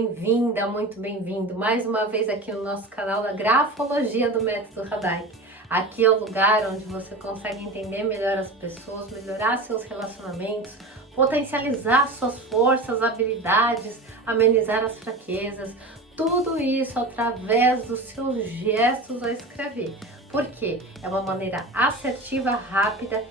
bem-vinda, muito bem-vindo mais uma vez aqui no nosso canal da Grafologia do Método Radaik. Aqui é o lugar onde você consegue entender melhor as pessoas, melhorar seus relacionamentos, potencializar suas forças, habilidades, amenizar as fraquezas, tudo isso através dos seus gestos ao escrever. Por quê? É uma maneira assertiva, rápida,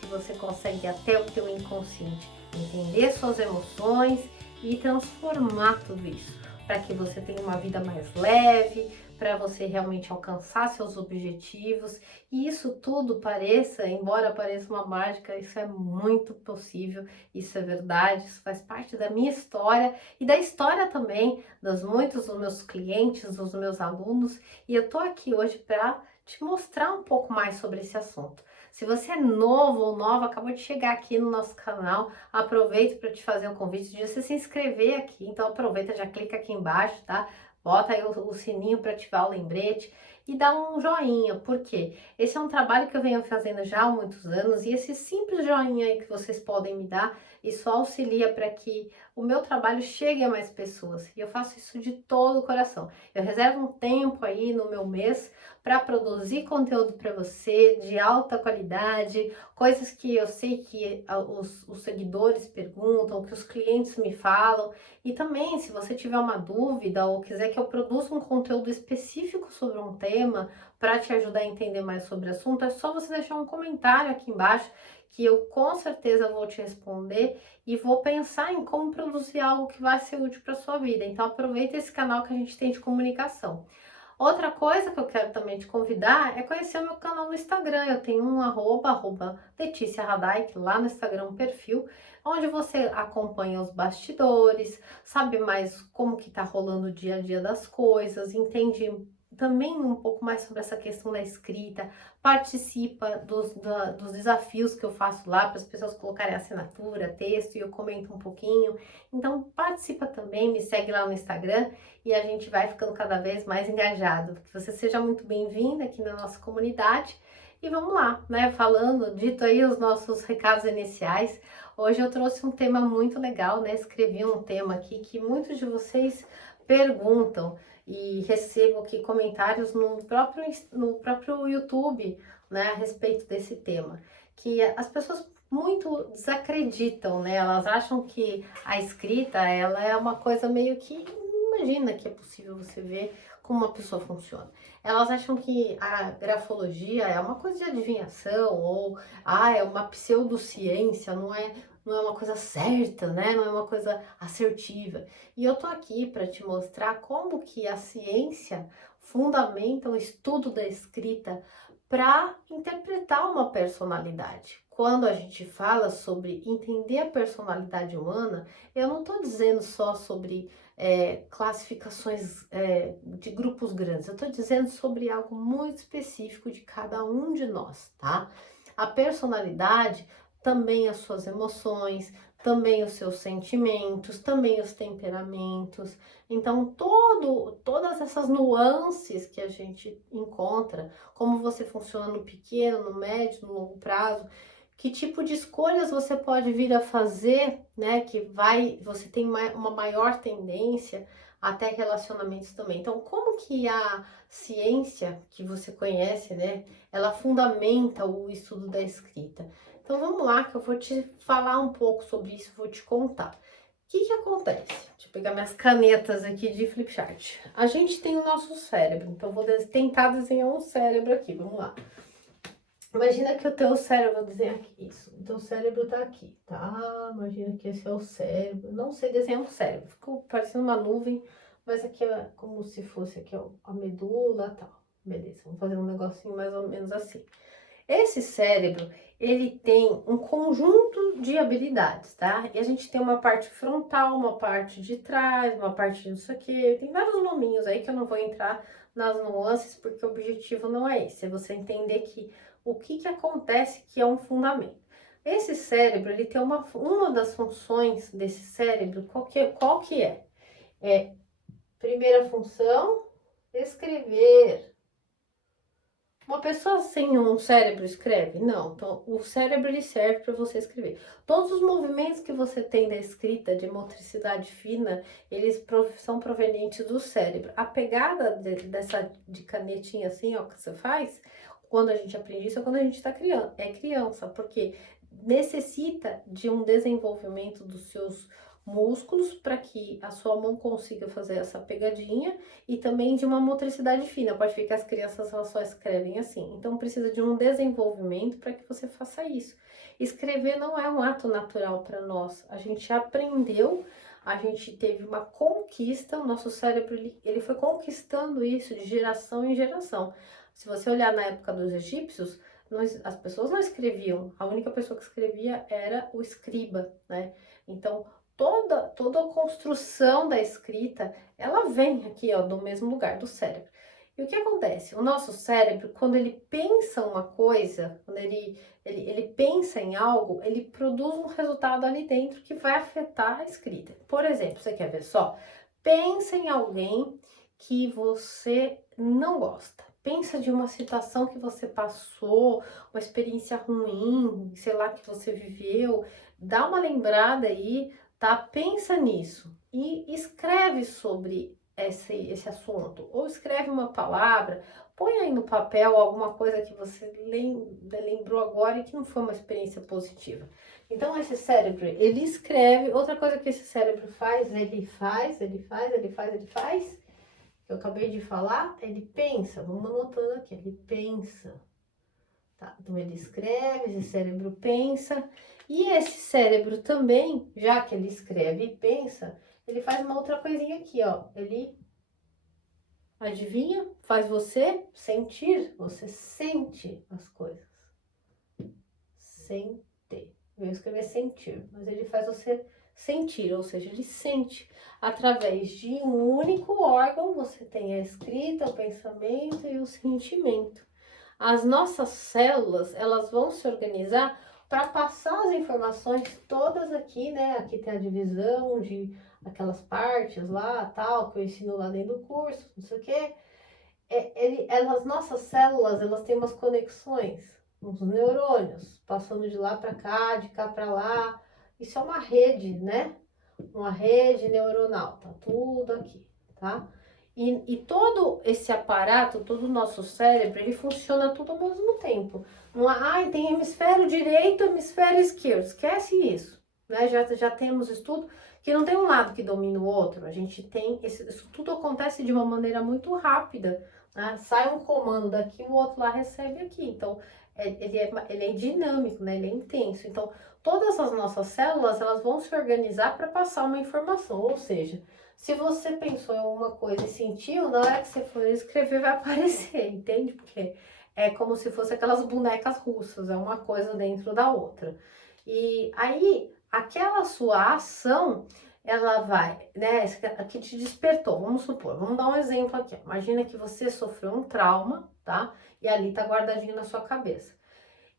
que você consegue ir até o teu inconsciente, entender suas emoções e transformar tudo isso, para que você tenha uma vida mais leve, para você realmente alcançar seus objetivos. E isso tudo pareça, embora pareça uma mágica, isso é muito possível, isso é verdade, isso faz parte da minha história e da história também dos muitos dos meus clientes, dos meus alunos, e eu tô aqui hoje para te mostrar um pouco mais sobre esse assunto. Se você é novo ou nova, acabou de chegar aqui no nosso canal, aproveito para te fazer o convite de você se inscrever aqui. Então aproveita, já clica aqui embaixo, tá? Bota aí o sininho para ativar o lembrete e dá um joinha, porque esse é um trabalho que eu venho fazendo já há muitos anos e esse simples joinha aí que vocês podem me dar, isso auxilia para que o meu trabalho chegue a mais pessoas. E eu faço isso de todo o coração. Eu reservo um tempo aí no meu mês para produzir conteúdo para você de alta qualidade, coisas que eu sei que os seguidores perguntam, que os clientes me falam. E também, se você tiver uma dúvida ou quiser que eu produza um conteúdo específico sobre um tema para te ajudar a entender mais sobre o assunto, é só você deixar um comentário aqui embaixo que eu com certeza vou te responder e vou pensar em como produzir algo que vai ser útil para sua vida. Então aproveita esse canal que a gente tem de comunicação. Outra coisa que eu quero também te convidar é conhecer o meu canal no Instagram. Eu tenho um arroba Letícia Radaik, lá no Instagram, um perfil, onde você acompanha os bastidores, sabe mais como que tá rolando o dia a dia das coisas, entende também um pouco mais sobre essa questão da escrita, participa dos desafios que eu faço lá para as pessoas colocarem assinatura, texto, e eu comento um pouquinho. Então participa também, me segue lá no Instagram e a gente vai ficando cada vez mais engajado. Que você seja muito bem-vinda aqui na nossa comunidade. E vamos lá, né? Dito aí os nossos recados iniciais, hoje eu trouxe um tema muito legal, né? Escrevi um tema aqui que muitos de vocês perguntam e recebo aqui comentários no próprio YouTube, né, a respeito desse tema, que as pessoas muito desacreditam, né? Elas acham que a escrita, ela é uma coisa meio que imagina que é possível você ver como uma pessoa funciona. Elas acham que a grafologia é uma coisa de adivinhação ou é uma pseudociência, não é uma coisa certa, né? Não é uma coisa assertiva. E eu tô aqui para te mostrar como que a ciência fundamenta o estudo da escrita para interpretar uma personalidade. Quando a gente fala sobre entender a personalidade humana, eu não estou dizendo só sobre classificações de grupos grandes, eu estou dizendo sobre algo muito específico de cada um de nós, tá? A personalidade, também as suas emoções, também os seus sentimentos, também os temperamentos. Então, todas essas nuances que a gente encontra, como você funciona no pequeno, no médio, no longo prazo, que tipo de escolhas você pode vir a fazer, né? Você tem uma maior tendência até relacionamentos também. Então, como que a ciência que você conhece, né? Ela fundamenta o estudo da escrita. Então, vamos lá que eu vou te falar um pouco sobre isso, vou te contar. O que acontece? Deixa eu pegar minhas canetas aqui de flipchart. A gente tem o nosso cérebro, então vou tentar desenhar um cérebro aqui, vamos lá. Imagina que o teu cérebro, vou desenhar aqui, isso, o teu cérebro tá aqui, tá? Imagina que esse é o cérebro, não sei desenhar um cérebro, ficou parecendo uma nuvem, mas aqui é como se fosse aqui ó, a medula e tal. Beleza, vamos fazer um negocinho mais ou menos assim. Esse cérebro, ele tem um conjunto de habilidades, tá? E a gente tem uma parte frontal, uma parte de trás, uma parte disso aqui, tem vários nominhos aí que eu não vou entrar nas nuances, porque o objetivo não é esse, é você entender que o que acontece que é um fundamento. Esse cérebro, ele tem uma das funções desse cérebro, qual que é? Primeira função, escrever. Uma pessoa sem um cérebro escreve? Não. Então, o cérebro ele serve para você escrever. Todos os movimentos que você tem da escrita, de motricidade fina, eles são provenientes do cérebro. A pegada dessa de canetinha assim, ó, que você faz, quando a gente aprende isso, é quando a gente está criança, porque necessita de um desenvolvimento dos seus músculos para que a sua mão consiga fazer essa pegadinha e também de uma motricidade fina. Pode ver que as crianças elas só escrevem assim. Então precisa de um desenvolvimento para que você faça isso. Escrever não é um ato natural para nós. A gente aprendeu, a gente teve uma conquista, o nosso cérebro ele foi conquistando isso de geração em geração. Se você olhar na época dos egípcios, as pessoas não escreviam, a única pessoa que escrevia era o escriba, né? Então, toda a construção da escrita, ela vem aqui, ó, do mesmo lugar, do cérebro. E o que acontece? O nosso cérebro, quando ele pensa uma coisa, quando ele pensa em algo, ele produz um resultado ali dentro que vai afetar a escrita. Por exemplo, você quer ver só? Pensa em alguém que você não gosta. Pensa de uma situação que você passou, uma experiência ruim, sei lá, que você viveu. Dá uma lembrada aí, tá? Pensa nisso e escreve sobre esse assunto. Ou escreve uma palavra, põe aí no papel alguma coisa que você lembrou agora e que não foi uma experiência positiva. Então, esse cérebro, ele escreve. Outra coisa que esse cérebro faz, que eu acabei de falar, ele pensa. Vamos anotando aqui, ele pensa. Tá? Então, ele escreve, esse cérebro pensa. E esse cérebro também, já que ele escreve e pensa, ele faz uma outra coisinha aqui, ó. Ele, adivinha? Faz você sentir. Você sente as coisas. Sentir. Eu ia escrever sentir, mas ele faz você sentir, ou seja, ele sente. Através de um único órgão, você tem a escrita, o pensamento e o sentimento. As nossas células, elas vão se organizar para passar as informações todas aqui, né? Aqui tem a divisão de aquelas partes lá, tal, que eu ensino lá dentro do curso, não sei o quê. As nossas células, elas têm umas conexões, uns neurônios, passando de lá para cá, de cá para lá. Isso é uma rede, né? Uma rede neuronal, tá tudo aqui, tá? E todo esse aparato, todo o nosso cérebro, ele funciona tudo ao mesmo tempo. Não há, tem hemisfério direito, hemisfério esquerdo, esquece isso, né? Já temos estudo que não tem um lado que domina o outro, a gente tem, isso tudo acontece de uma maneira muito rápida, né? Sai um comando daqui, o outro lá recebe aqui, então ele é dinâmico, né? Ele é intenso, então todas as nossas células, elas vão se organizar para passar uma informação, ou seja, se você pensou em alguma coisa e sentiu, na hora que você for escrever vai aparecer, entende? Porque é como se fosse aquelas bonecas russas, é uma coisa dentro da outra. E aí, aquela sua ação, ela vai, né, aqui te despertou, vamos supor, vamos dar um exemplo aqui. Imagina que você sofreu um trauma, tá? E ali tá guardadinho na sua cabeça.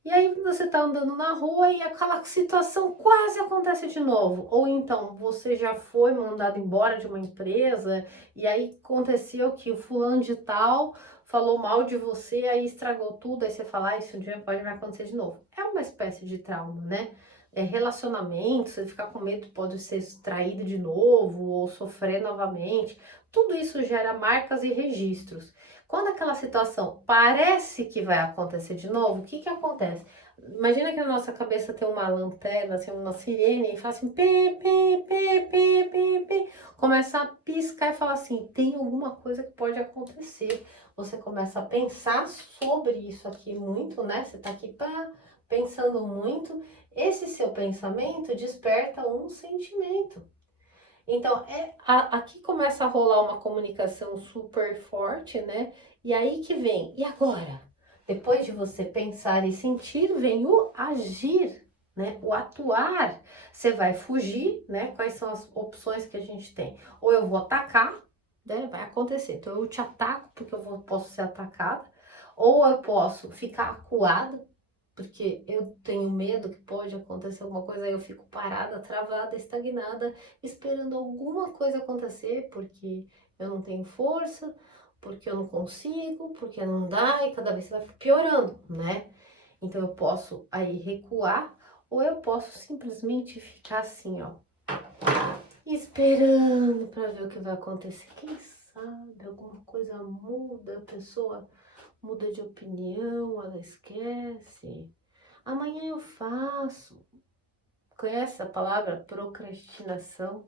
E aí você tá andando na rua e aquela situação quase acontece de novo. Ou então você já foi mandado embora de uma empresa e aí aconteceu que o fulano de tal falou mal de você, aí estragou tudo, aí você fala, ah, isso um dia vai acontecer de novo. É uma espécie de trauma, né? Relacionamento, você ficar com medo, pode ser traído de novo ou sofrer novamente. Tudo isso gera marcas e registros. Quando aquela situação parece que vai acontecer de novo, o que que acontece? Imagina que na nossa cabeça tem uma lanterna, assim, uma sirene, e fala assim, pê, pê, pê, pê, pê, pê. Começa a piscar e fala assim, tem alguma coisa que pode acontecer. Você começa a pensar sobre isso aqui muito, né? Você tá aqui pensando muito. Esse seu pensamento desperta um sentimento. Então, aqui começa a rolar uma comunicação super forte, né? E aí que vem, e agora? Depois de você pensar e sentir, vem o agir, né? O atuar. Você vai fugir, né? Quais são as opções que a gente tem? Ou eu vou atacar, né? Vai acontecer. Então, eu te ataco porque posso ser atacada. Ou eu posso ficar acuada, porque eu tenho medo que pode acontecer alguma coisa, aí eu fico parada, travada, estagnada, esperando alguma coisa acontecer, porque eu não tenho força, porque eu não consigo, porque não dá, e cada vez você vai piorando, né? Então eu posso aí recuar, ou eu posso simplesmente ficar assim, ó, esperando para ver o que vai acontecer. Quem sabe alguma coisa muda, a pessoa muda de opinião, ela esquece. Amanhã eu faço. Conhece a palavra procrastinação?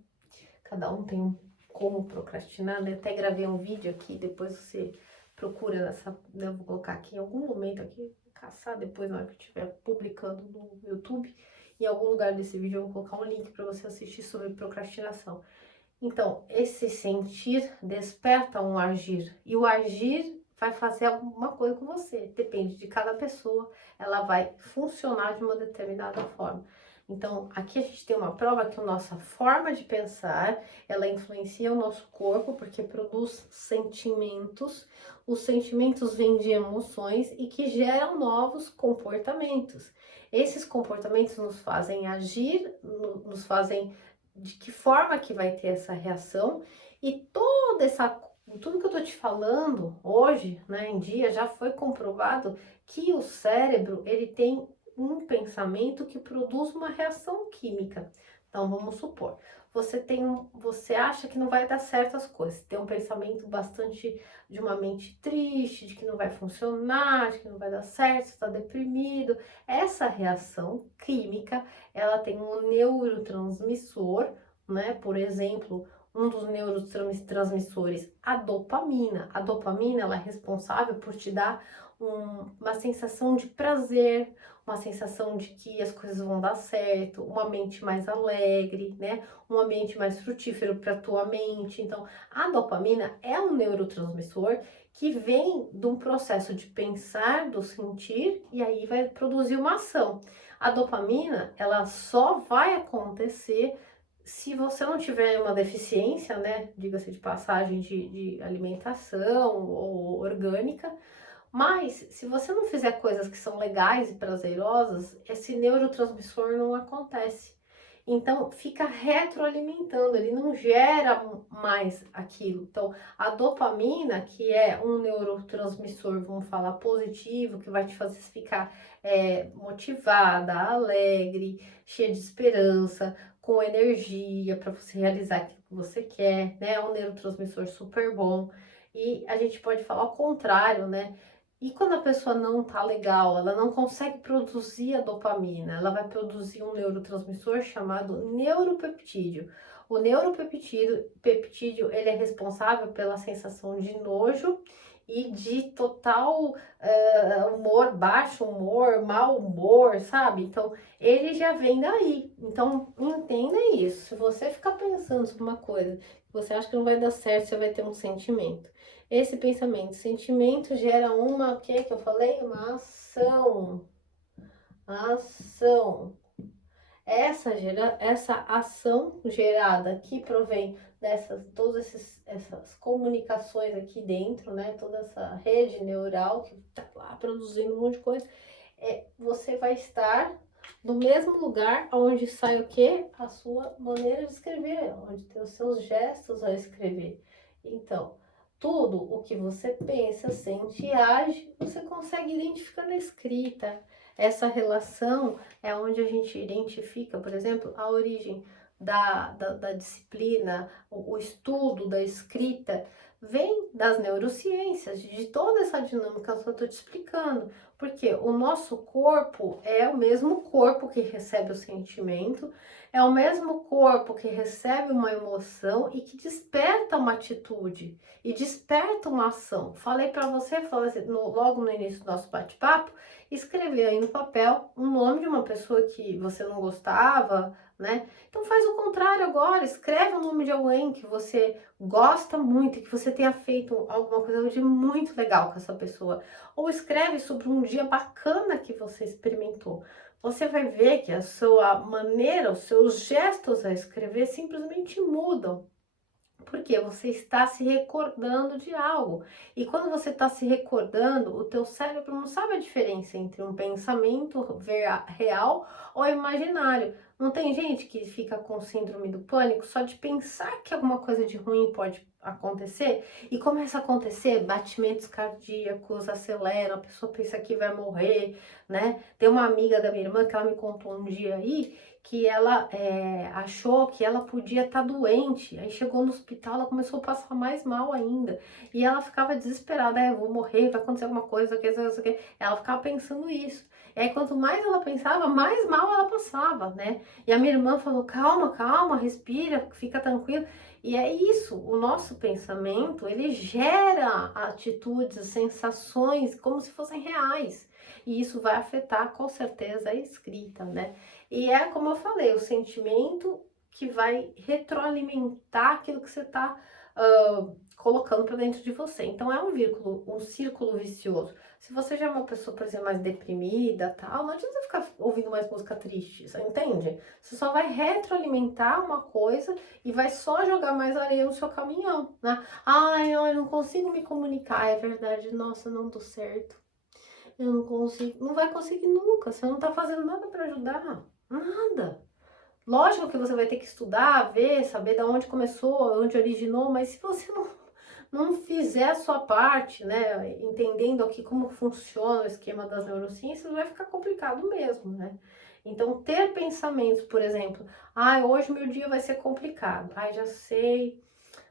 Cada um tem como procrastinar, né? Até gravei um vídeo aqui, depois você procura nessa, né? Eu vou colocar aqui em algum momento aqui, caçar depois na hora que eu estiver publicando no YouTube. Em algum lugar desse vídeo eu vou colocar um link para você assistir sobre procrastinação. Então, esse sentir desperta um agir, e o agir vai fazer alguma coisa com você, depende de cada pessoa, ela vai funcionar de uma determinada forma. Então, aqui a gente tem uma prova que a nossa forma de pensar, ela influencia o nosso corpo, porque produz sentimentos, os sentimentos vêm de emoções e que geram novos comportamentos. Esses comportamentos nos fazem agir, nos fazem de que forma que vai ter essa reação, e tudo que eu tô te falando hoje, né, em dia, já foi comprovado que o cérebro, ele tem um pensamento que produz uma reação química. Então, vamos supor, você acha que não vai dar certo as coisas, tem um pensamento bastante de uma mente triste, de que não vai funcionar, de que não vai dar certo, você está deprimido. Essa reação química, ela tem um neurotransmissor, né? Por exemplo, um dos neurotransmissores, a dopamina. A dopamina, ela é responsável por te dar uma sensação de prazer, uma sensação de que as coisas vão dar certo, uma mente mais alegre, né? Um ambiente mais frutífero para tua mente. Então, a dopamina é um neurotransmissor que vem de um processo de pensar, do sentir, e aí vai produzir uma ação. A dopamina, ela só vai acontecer se você não tiver uma deficiência, né, diga-se de passagem, de alimentação ou orgânica. Mas se você não fizer coisas que são legais e prazerosas, esse neurotransmissor não acontece. Então fica retroalimentando, ele não gera mais aquilo. Então a dopamina, que é um neurotransmissor, vamos falar, positivo, que vai te fazer ficar motivada, alegre, cheia de esperança, com energia para você realizar aquilo que você quer, né? É um neurotransmissor super bom. E a gente pode falar ao contrário, né? E quando a pessoa não tá legal, ela não consegue produzir a dopamina, ela vai produzir um neurotransmissor chamado neuropeptídeo. O neuropeptídeo, ele é responsável pela sensação de nojo e de total humor, baixo humor, mau humor, sabe? Então, ele já vem daí. Então, entenda isso. Se você ficar pensando sobre uma coisa, você acha que não vai dar certo, você vai ter um sentimento. Esse pensamento, sentimento gera uma, o que eu falei? Uma ação. Ação. Essa ação gerada que provém todas essas comunicações aqui dentro, né? Toda essa rede neural que tá lá produzindo um monte de coisa, você vai estar no mesmo lugar onde sai o que? A sua maneira de escrever, onde tem os seus gestos ao escrever. Então, tudo o que você pensa, sente e age, você consegue identificar na escrita. Essa relação é onde a gente identifica, por exemplo, a origem da disciplina, o estudo da escrita, vem das neurociências, de toda essa dinâmica que eu estou te explicando. Porque o nosso corpo é o mesmo corpo que recebe o sentimento, é o mesmo corpo que recebe uma emoção e que desperta uma atitude e desperta uma ação. Falei para você, falei assim, logo no início do nosso bate-papo, escrever aí no papel um nome de uma pessoa que você não gostava, né? Então faz o contrário agora, escreve o nome de alguém que você gosta muito, que você tenha feito alguma coisa de muito legal com essa pessoa. Ou escreve sobre um dia bacana que você experimentou. Você vai ver que a sua maneira, os seus gestos a escrever simplesmente mudam. porque você está se recordando de algo. E quando você está se recordando, o teu cérebro não sabe a diferença entre um pensamento real ou imaginário. Não tem gente que fica com síndrome do pânico só de pensar que alguma coisa de ruim pode acontecer e começa a acontecer, batimentos cardíacos aceleram, a pessoa pensa que vai morrer, né? Tem uma amiga da minha irmã que ela me contou um dia aí que ela achou que ela podia estar doente, aí chegou no hospital, ela começou a passar mais mal ainda, e ela ficava desesperada, eu vou morrer, vai acontecer alguma coisa, isso aqui. Ela ficava pensando isso. E aí, quanto mais ela pensava, mais mal ela passava, né? E a minha irmã falou, calma, calma, respira, fica tranquila. E é isso, o nosso pensamento, ele gera atitudes, sensações como se fossem reais. E isso vai afetar, com certeza, a escrita, né? E é como eu falei, o sentimento que vai retroalimentar aquilo que você está colocando para dentro de você. Então é um círculo vicioso. Se você já é uma pessoa, por exemplo, mais deprimida, tal, não adianta ficar ouvindo mais música triste, você entende? Você só vai retroalimentar uma coisa e vai só jogar mais areia no seu caminhão, né? Ai, eu não consigo me comunicar, é verdade, nossa, não tô certo. Eu não consigo, não vai conseguir nunca, você não tá fazendo nada para ajudar, nada. Lógico que você vai ter que estudar, ver, saber de onde começou, onde originou, mas se você não fizer a sua parte, né, entendendo aqui como funciona o esquema das neurociências, vai ficar complicado mesmo, né? Então, ter pensamentos, por exemplo, hoje meu dia vai ser complicado, já sei,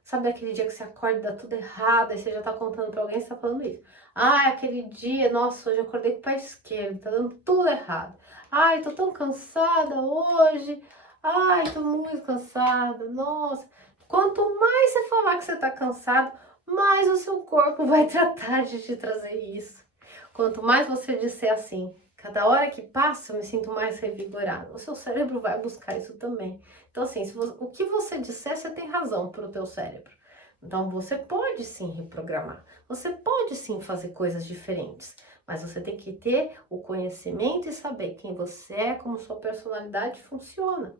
sabe aquele dia que você acorda e dá tudo errado, aí você já tá contando pra alguém, você tá falando isso. Aquele dia, nossa, hoje eu acordei com o pé esquerdo, tá dando tudo errado. Tô tão cansada hoje, tô muito cansada, nossa. Quanto mais você falar que você tá cansado, mais o seu corpo vai tratar de te trazer isso. Quanto mais você disser assim, cada hora que passa eu me sinto mais revigorado, o seu cérebro vai buscar isso também. Então assim, o que você disser, você tem razão para o teu cérebro. Então você pode sim reprogramar, você pode sim fazer coisas diferentes, mas você tem que ter o conhecimento e saber quem você é, como sua personalidade funciona.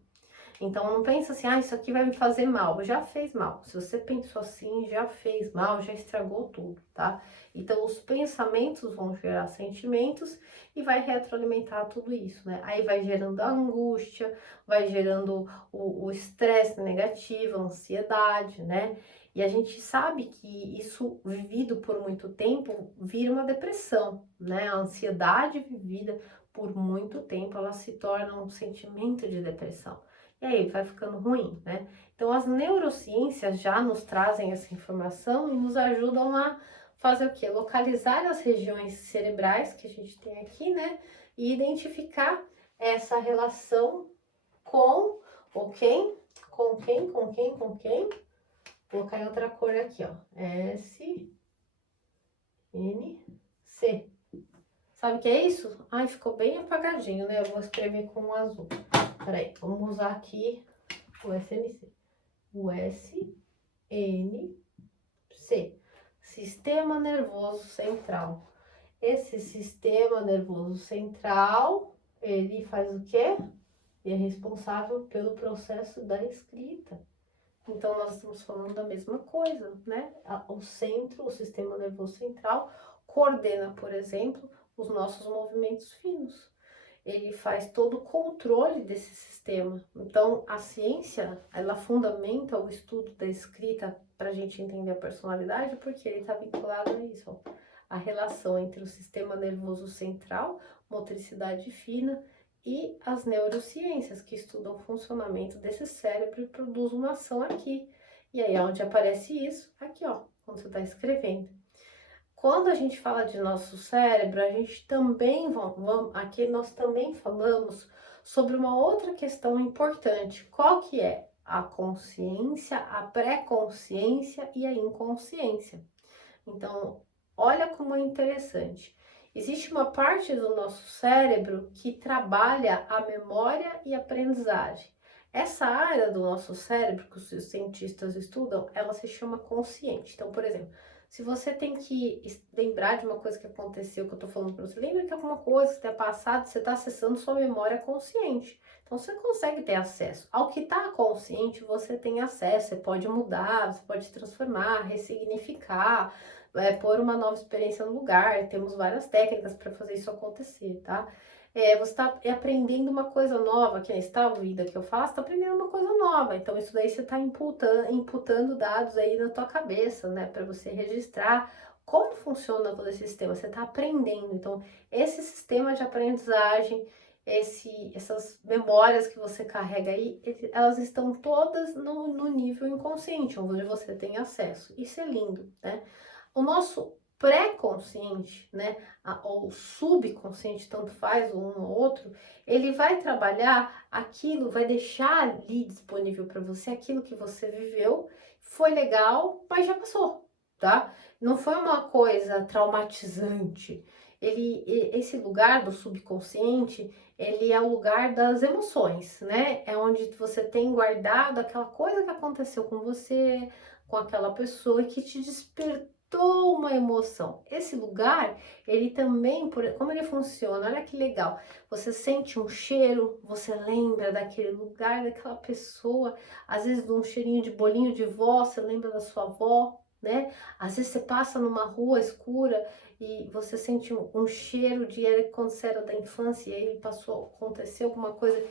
Então não pensa assim, isso aqui vai me fazer mal. Já fez mal. Se você pensou assim, já fez mal, já estragou tudo, tá? Então os pensamentos vão gerar sentimentos e vai retroalimentar tudo isso, né? Aí vai gerando a angústia, vai gerando o estresse negativo, a ansiedade, né? E a gente sabe que isso vivido por muito tempo vira uma depressão, né? A ansiedade vivida por muito tempo, ela se torna um sentimento de depressão. E aí vai ficando ruim, né? Então as neurociências já nos trazem essa informação e nos ajudam a fazer o quê? Localizar as regiões cerebrais que a gente tem aqui, né? E identificar essa relação com o quem, com quem, com quem, com quem. Vou colocar em outra cor aqui, ó. S, N, C. Sabe o que é isso? Ficou bem apagadinho, né? Eu vou escrever com um azul. Peraí, vamos usar aqui o SNC. O SNC. Sistema Nervoso Central. Esse Sistema Nervoso Central, ele faz o quê? Ele é responsável pelo processo da escrita. Então, nós estamos falando da mesma coisa, né? O centro, o Sistema Nervoso Central, coordena, por exemplo, os nossos movimentos finos. Ele faz todo o controle desse sistema. Então, a ciência, ela fundamenta o estudo da escrita para a gente entender a personalidade, porque ele está vinculado a isso, ó, a relação entre o sistema nervoso central, motricidade fina, e as neurociências, que estudam o funcionamento desse cérebro e produzem uma ação aqui. E aí, onde aparece isso? Aqui, ó, quando você está escrevendo. Quando a gente fala de nosso cérebro, a gente também aqui nós também falamos sobre uma outra questão importante. Qual que é? A consciência, a pré-consciência e a inconsciência. Então, olha como é interessante. Existe uma parte do nosso cérebro que trabalha a memória e a aprendizagem. Essa área do nosso cérebro que os cientistas estudam, ela se chama consciente. Então, por exemplo, Se você tem que lembrar de uma coisa que aconteceu, que eu tô falando pra você, lembra que alguma coisa que tenha passado, você tá acessando sua memória consciente. Então você consegue ter acesso. Ao que tá consciente, você tem acesso, você pode mudar, você pode transformar, ressignificar, pôr uma nova experiência no lugar. Temos várias técnicas para fazer isso acontecer, tá? Você está aprendendo uma coisa nova, que está ouvindo que eu faço, está aprendendo uma coisa nova. Então, isso daí você está imputando dados aí na tua cabeça, né? Para você registrar como funciona todo esse sistema. Você está aprendendo. Então, esse sistema de aprendizagem, essas memórias que você carrega aí, elas estão todas no nível inconsciente, onde você tem acesso. Isso é lindo, né? O nosso pré-consciente, né, ou subconsciente, tanto faz um ou outro, ele vai trabalhar aquilo, vai deixar ali disponível para você aquilo que você viveu, foi legal, mas já passou, tá? Não foi uma coisa traumatizante. Esse lugar do subconsciente, ele é o lugar das emoções, né? É onde você tem guardado aquela coisa que aconteceu com você, com aquela pessoa que te despertou uma emoção. Esse lugar, ele também, como ele funciona, olha que legal. Você sente um cheiro, você lembra daquele lugar, daquela pessoa, às vezes de um cheirinho de bolinho de vó, você lembra da sua avó, né? Às vezes você passa numa rua escura e você sente um cheiro de quando você era da infância e aí aconteceu alguma coisa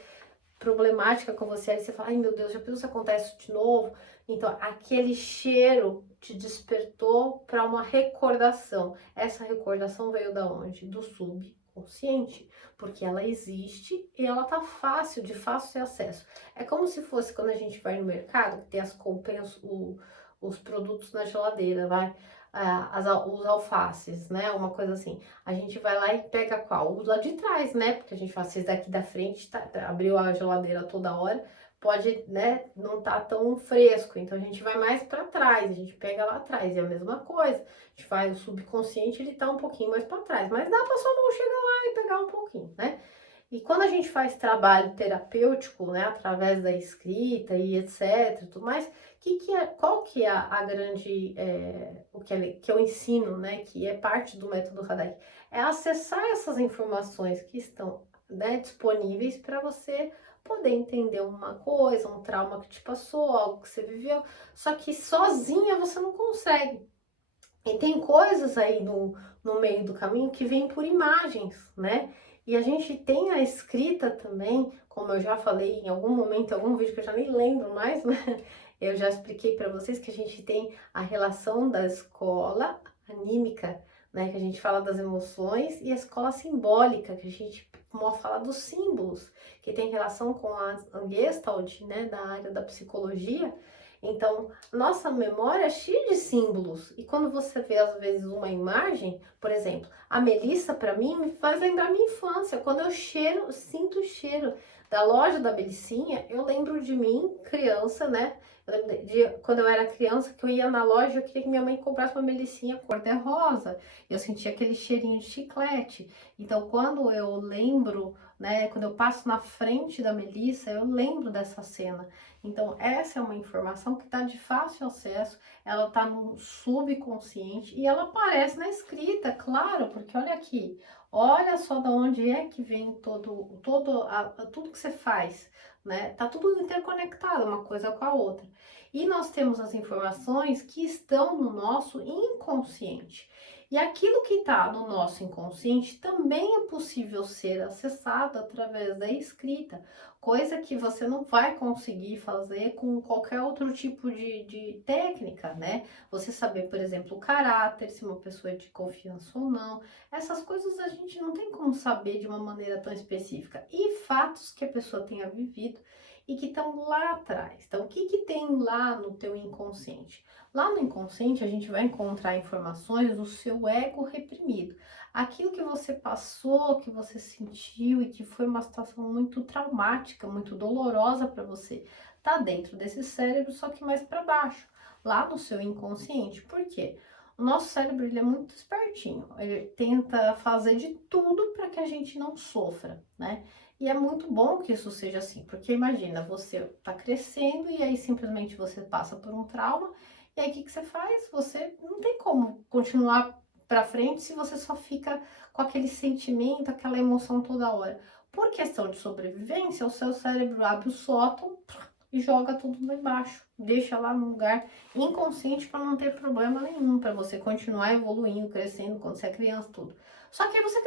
problemática com você, aí você fala, ai meu Deus, já pensou se acontece de novo? Então, aquele cheiro te despertou para uma recordação. Essa recordação veio da onde? Do subconsciente, porque ela existe e ela tá de fácil acesso. É como se fosse quando a gente vai no mercado, que tem as compras, os produtos na geladeira, vai, os alfaces, né? Uma coisa assim. A gente vai lá e pega qual? O lá de trás, né? Porque a gente faz esse daqui da frente, abriu a geladeira toda hora, pode, né, não tá tão fresco. Então a gente vai mais para trás, a gente pega lá atrás. E a mesma coisa, a gente vai, o subconsciente, ele tá um pouquinho mais para trás, mas dá para sua mão chegar lá e pegar um pouquinho, né? E quando a gente faz trabalho terapêutico, né, através da escrita e etc, tudo mais, qual que é a grande, que eu ensino, né, que é parte do método Radai, é acessar essas informações que estão, né, disponíveis para você poder entender uma coisa, um trauma que te passou, algo que você viveu, só que sozinha você não consegue. E tem coisas aí no meio do caminho que vêm por imagens, né? E a gente tem a escrita também, como eu já falei em algum momento, em algum vídeo que eu já nem lembro mais, né? Eu já expliquei para vocês que a gente tem a relação da escola anímica, né? Que a gente fala das emoções, e a escola simbólica, que a gente fala dos símbolos, que tem relação com a Gestalt, né? Da área da psicologia. Então, nossa memória é cheia de símbolos. E quando você vê, às vezes, uma imagem, por exemplo, a Melissa, para mim, me faz lembrar minha infância. Quando eu sinto o cheiro da loja da Melicinha, eu lembro de mim, criança, né? Eu lembro de quando eu era criança, que eu ia na loja, eu queria que minha mãe comprasse uma Melicinha cor-de-rosa. Eu sentia aquele cheirinho de chiclete. Então, quando eu lembro, né? Quando eu passo na frente da Melissa, eu lembro dessa cena. Então, essa é uma informação que está de fácil acesso, ela está no subconsciente e ela aparece na escrita, claro, porque olha aqui, olha só de onde é que vem tudo que você faz, né? Tá tudo interconectado, uma coisa com a outra. E nós temos as informações que estão no nosso inconsciente. E aquilo que está no nosso inconsciente também é possível ser acessado através da escrita, coisa que você não vai conseguir fazer com qualquer outro tipo de técnica, né? Você saber, por exemplo, o caráter, se uma pessoa é de confiança ou não, essas coisas a gente não tem como saber de uma maneira tão específica. E fatos que a pessoa tenha vivido e que estão lá atrás. Então, o que que tem lá no teu inconsciente? Lá no inconsciente, a gente vai encontrar informações do seu ego reprimido. Aquilo que você passou, que você sentiu e que foi uma situação muito traumática, muito dolorosa para você, tá dentro desse cérebro, só que mais para baixo, lá no seu inconsciente. Por quê? O nosso cérebro, ele é muito espertinho. Ele tenta fazer de tudo para que a gente não sofra, né? E é muito bom que isso seja assim, porque imagina, você tá crescendo e aí simplesmente você passa por um trauma E aí o que que você faz? Você não tem como continuar para frente se você só fica com aquele sentimento, aquela emoção toda hora. Por questão de sobrevivência, o seu cérebro abre o sótão e joga tudo lá embaixo, deixa lá no lugar inconsciente para não ter problema nenhum, para você continuar evoluindo, crescendo quando você é criança, tudo. Só que aí você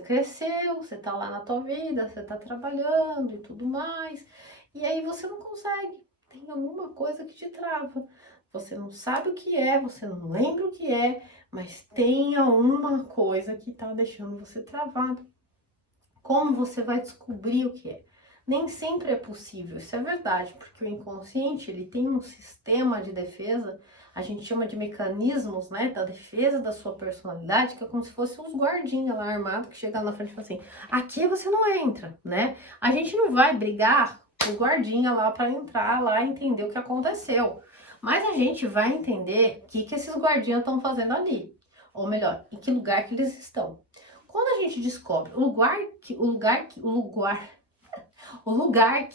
cresceu, você tá lá na tua vida, você tá trabalhando e tudo mais, e aí você não consegue, tem alguma coisa que te trava. Você não sabe o que é, você não lembra o que é, mas tem alguma coisa que tá deixando você travado. Como você vai descobrir o que é? Nem sempre é possível, isso é verdade, porque o inconsciente, ele tem um sistema de defesa, a gente chama de mecanismos, né, da defesa da sua personalidade, que é como se fosse uns guardinhas lá armados que chegam na frente e falam assim, aqui você não entra, né? A gente não vai brigar com o guardinha lá para entrar lá e entender o que aconteceu, mas a gente vai entender o que esses guardinhas estão fazendo ali, ou melhor, em que lugar que eles estão. Quando a gente descobre o lugar que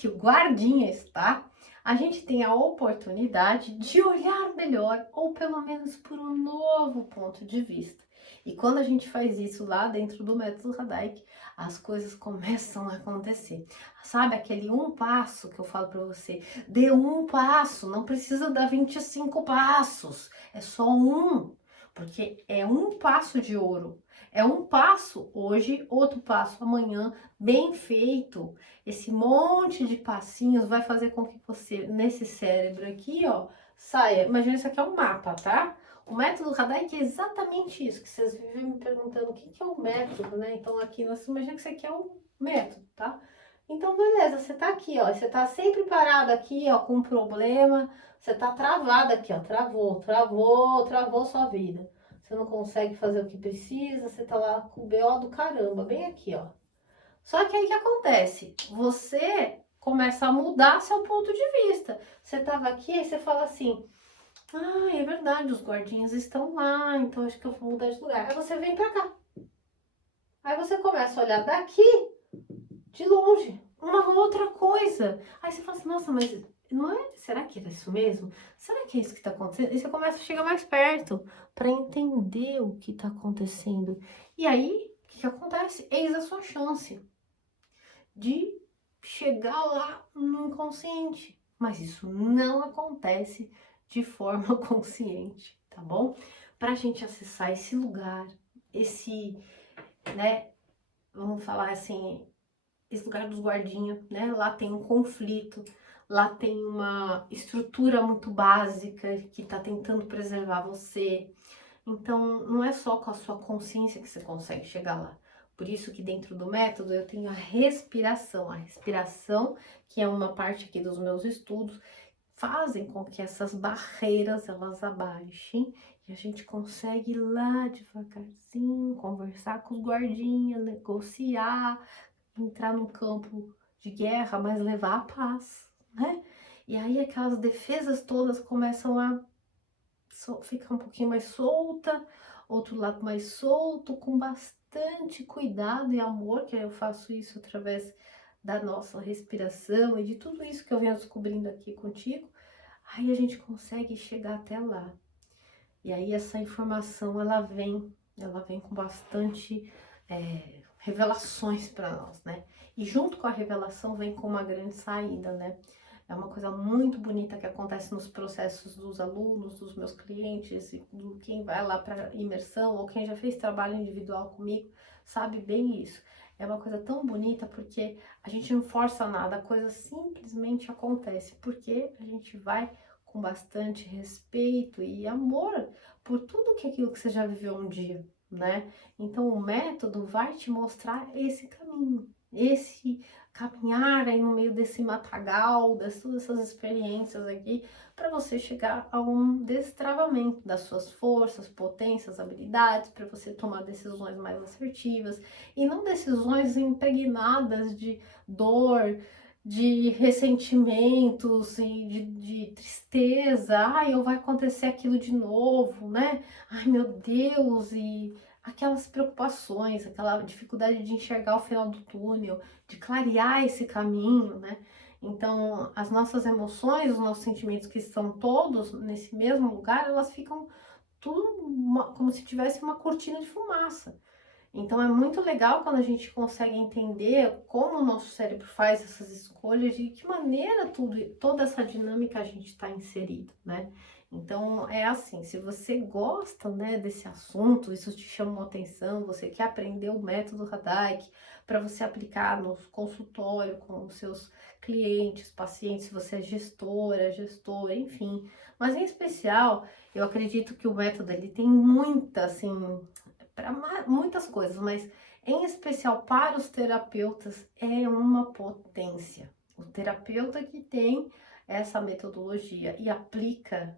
o guardinha está, a gente tem a oportunidade de olhar melhor, ou pelo menos por um novo ponto de vista. E quando a gente faz isso lá dentro do método Radhaik, as coisas começam a acontecer. Sabe aquele um passo que eu falo para você? Dê um passo, não precisa dar 25 passos, é só um, porque é um passo de ouro. É um passo hoje, outro passo amanhã, bem feito. Esse monte de passinhos vai fazer com que você, nesse cérebro aqui, ó, saia. Imagina, isso aqui é um mapa, tá? O método Radhaik é exatamente isso, que vocês vivem me perguntando o que é o método, né? Então aqui nós imaginamos que isso aqui é um método, tá? Então, beleza, você tá aqui, ó, você tá sempre parado aqui, ó, com um problema, você tá travado aqui, ó, travou sua vida. Você não consegue fazer o que precisa, você tá lá com o BO do caramba, bem aqui, ó. Só que aí o que acontece? Você começa a mudar seu ponto de vista. Você tava aqui e você fala assim, ah, é verdade, os guardinhas estão lá, então acho que eu vou mudar de lugar. Aí você vem pra cá. Aí você começa a olhar daqui, de longe, uma outra coisa. Aí você fala assim, nossa, mas não é? Será que era isso mesmo? Será que é isso que está acontecendo? E você começa a chegar mais perto para entender o que está acontecendo. E aí, o que acontece? Eis a sua chance de chegar lá no inconsciente. Mas isso não acontece de forma consciente, tá bom? Para a gente acessar esse lugar, né? Vamos falar assim, esse lugar dos guardinhas, né? Lá tem um conflito, lá tem uma estrutura muito básica que está tentando preservar você. Então, não é só com a sua consciência que você consegue chegar lá. Por isso que dentro do método eu tenho a respiração, que é uma parte aqui dos meus estudos, fazem com que essas barreiras elas abaixem e a gente consegue ir lá devagarzinho, conversar com os guardinhas, negociar, entrar num campo de guerra, mas levar a paz, né? E aí aquelas defesas todas começam a ficar um pouquinho mais solta, outro lado mais solto, com bastante cuidado e amor, que eu faço isso através da nossa respiração e de tudo isso que eu venho descobrindo aqui contigo, aí a gente consegue chegar até lá. E aí essa informação, ela vem com bastante revelações para nós, né? E junto com a revelação vem com uma grande saída, né? É uma coisa muito bonita que acontece nos processos dos alunos, dos meus clientes, e do quem vai lá para imersão ou quem já fez trabalho individual comigo, sabe bem isso. É uma coisa tão bonita porque a gente não força nada, a coisa simplesmente acontece, porque a gente vai com bastante respeito e amor por tudo que aquilo que você já viveu um dia, né? Então o método vai te mostrar esse caminho, esse caminhar aí no meio desse matagal, todas essas experiências aqui, para você chegar a um destravamento das suas forças, potências, habilidades, para você tomar decisões mais assertivas e não decisões impregnadas de dor, de ressentimentos e de tristeza. Ai, vai acontecer aquilo de novo, né? Ai, meu Deus, e aquelas preocupações, aquela dificuldade de enxergar o final do túnel, de clarear esse caminho, né? Então, as nossas emoções, os nossos sentimentos que estão todos nesse mesmo lugar, elas ficam tudo como se tivesse uma cortina de fumaça. Então é muito legal quando a gente consegue entender como o nosso cérebro faz essas escolhas, de que maneira toda essa dinâmica a gente está inserido, né? Então é assim, se você gosta, né, desse assunto, isso te chamou atenção, você quer aprender o método Radaik para você aplicar no consultório com os seus clientes, pacientes, se você é gestora, gestor, enfim. Mas em especial, eu acredito que o método ele tem muita, assim, para muitas coisas, mas em especial para os terapeutas é uma potência. O terapeuta que tem essa metodologia e aplica,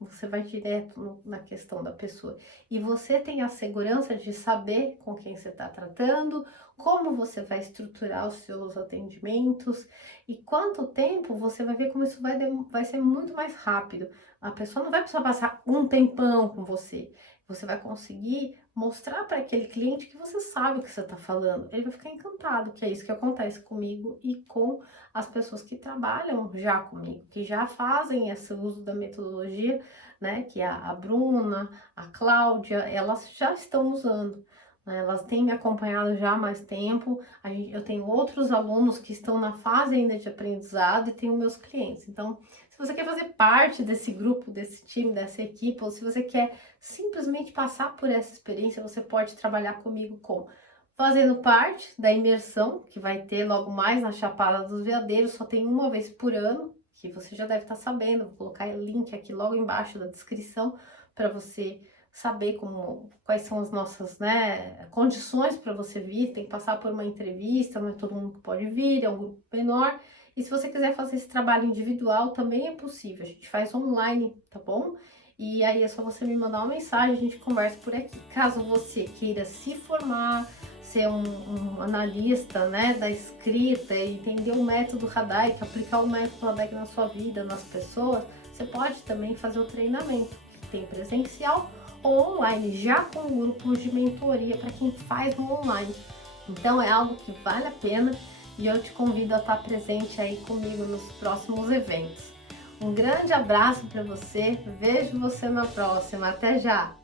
você vai direto na questão da pessoa. E você tem a segurança de saber com quem você está tratando, como você vai estruturar os seus atendimentos e quanto tempo você vai ver como isso vai ser muito mais rápido. A pessoa não vai precisar passar um tempão com você. Você vai conseguir mostrar para aquele cliente que você sabe o que você está falando. Ele vai ficar encantado, que é isso que acontece comigo e com as pessoas que trabalham já comigo, que já fazem esse uso da metodologia, né? Que a Bruna, a Cláudia, elas já estão usando, né? Elas têm me acompanhado já há mais tempo. Eu tenho outros alunos que estão na fase ainda de aprendizado e tenho meus clientes. Então, se você quer fazer parte desse grupo, desse time, dessa equipe, ou se você quer simplesmente passar por essa experiência, você pode trabalhar comigo fazendo parte da imersão, que vai ter logo mais na Chapada dos Veadeiros, só tem uma vez por ano, que você já deve estar sabendo. Vou colocar o link aqui logo embaixo da descrição para você saber quais são as nossas, né, condições para você vir. Tem que passar por uma entrevista, não é todo mundo que pode vir, é um grupo menor. E se você quiser fazer esse trabalho individual, também é possível. A gente faz online, tá bom? E aí é só você me mandar uma mensagem, a gente conversa por aqui. Caso você queira se formar, ser um analista, né, da escrita, entender o método Radaik, aplicar o método Radaik na sua vida, nas pessoas, você pode também fazer o treinamento, que tem presencial ou online, já com grupos de mentoria para quem faz no online. Então é algo que vale a pena. E eu te convido a estar presente aí comigo nos próximos eventos. Um grande abraço para você, vejo você na próxima, até já!